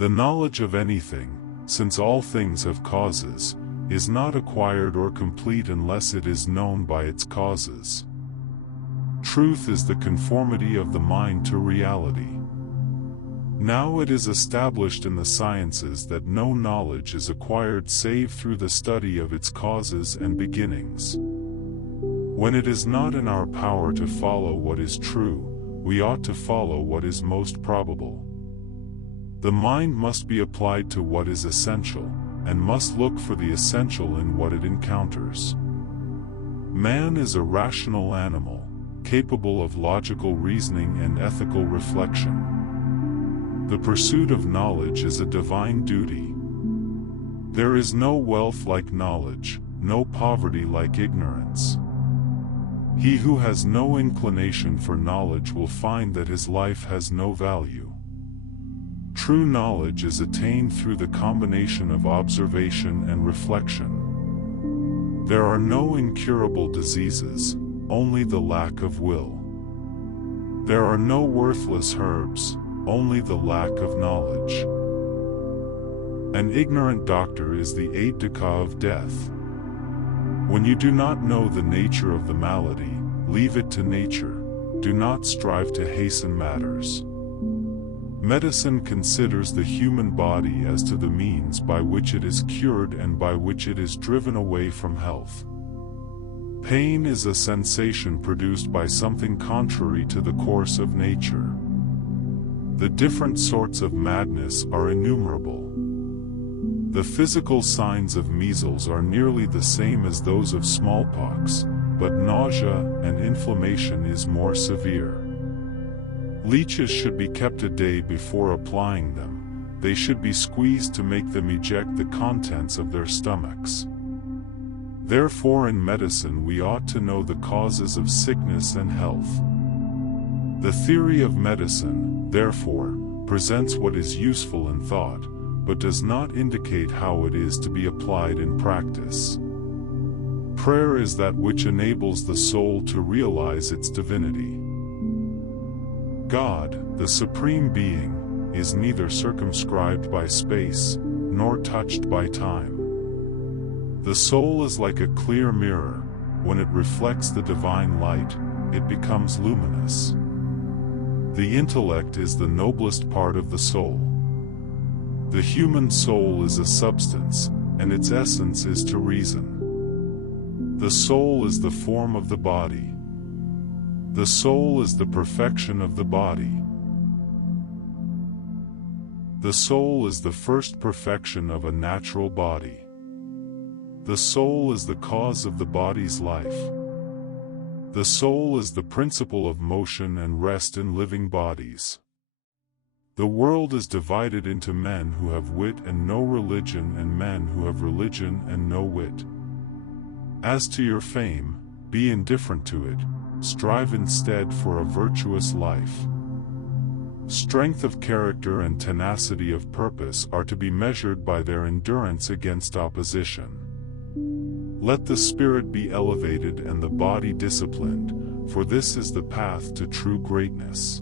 The knowledge of anything, since all things have causes, is not acquired or complete unless it is known by its causes. Truth is the conformity of the mind to reality. Now it is established in the sciences that no knowledge is acquired save through the study of its causes and beginnings. When it is not in our power to follow what is true, we ought to follow what is most probable. The mind must be applied to what is essential, and must look for the essential in what it encounters. Man is a rational animal, capable of logical reasoning and ethical reflection. The pursuit of knowledge is a divine duty. There is no wealth like knowledge, no poverty like ignorance. He who has no inclination for knowledge will find that his life has no value. True knowledge is attained through the combination of observation and reflection. There are no incurable diseases, only the lack of will. There are no worthless herbs, only the lack of knowledge. An ignorant doctor is the aide-de-camp of death. When you do not know the nature of the malady, leave it to nature. Do not strive to hasten matters. Medicine considers the human body as to the means by which it is cured and by which it is driven away from health. Pain is a sensation produced by something contrary to the course of nature. The different sorts of madness are innumerable. The physical signs of measles are nearly the same as those of smallpox, but nausea and inflammation is more severe. Leeches should be kept a day before applying them. They should be squeezed to make them eject the contents of their stomachs. Therefore in medicine we ought to know the causes of sickness and health. The theory of medicine, therefore, presents what is useful in thought, but does not indicate how it is to be applied in practice. Prayer is that which enables the soul to realize its divinity. God, the Supreme Being, is neither circumscribed by space, nor touched by time. The soul is like a clear mirror. When it reflects the divine light, it becomes luminous. The intellect is the noblest part of the soul. The human soul is a substance, and its essence is to reason. The soul is the form of the body. The soul is the perfection of the body. The soul is the first perfection of a natural body. The soul is the cause of the body's life. The soul is the principle of motion and rest in living bodies. The world is divided into men who have wit and no religion and men who have religion and no wit. As to your fame, be indifferent to it, strive instead for a virtuous life. Strength of character and tenacity of purpose are to be measured by their endurance against opposition. Let the spirit be elevated and the body disciplined, for this is the path to true greatness.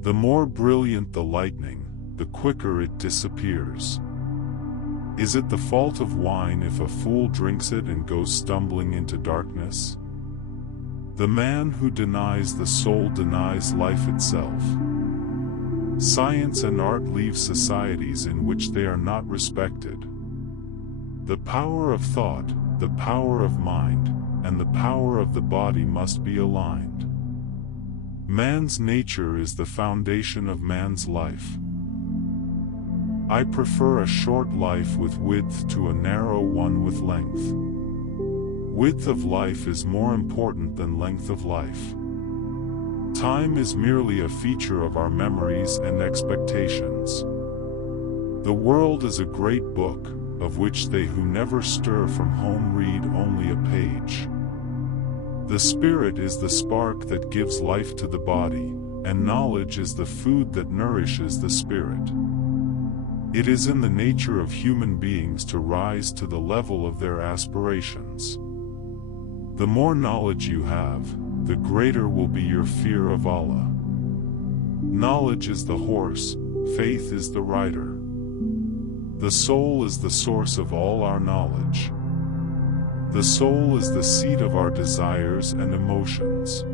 The more brilliant the lightning, the quicker it disappears. Is it the fault of wine if a fool drinks it and goes stumbling into darkness? The man who denies the soul denies life itself. Science and art leave societies in which they are not respected. The power of thought, the power of mind, and the power of the body must be aligned. Man's nature is the foundation of man's life. I prefer a short life with width to a narrow one with length. Width of life is more important than length of life. Time is merely a feature of our memories and expectations. The world is a great book, of which they who never stir from home read only a page. The spirit is the spark that gives life to the body, and knowledge is the food that nourishes the spirit. It is in the nature of human beings to rise to the level of their aspirations. The more knowledge you have, the greater will be your fear of Allah. Knowledge is the horse, faith is the writer. The soul is the source of all our knowledge. The soul is the seat of our desires and emotions.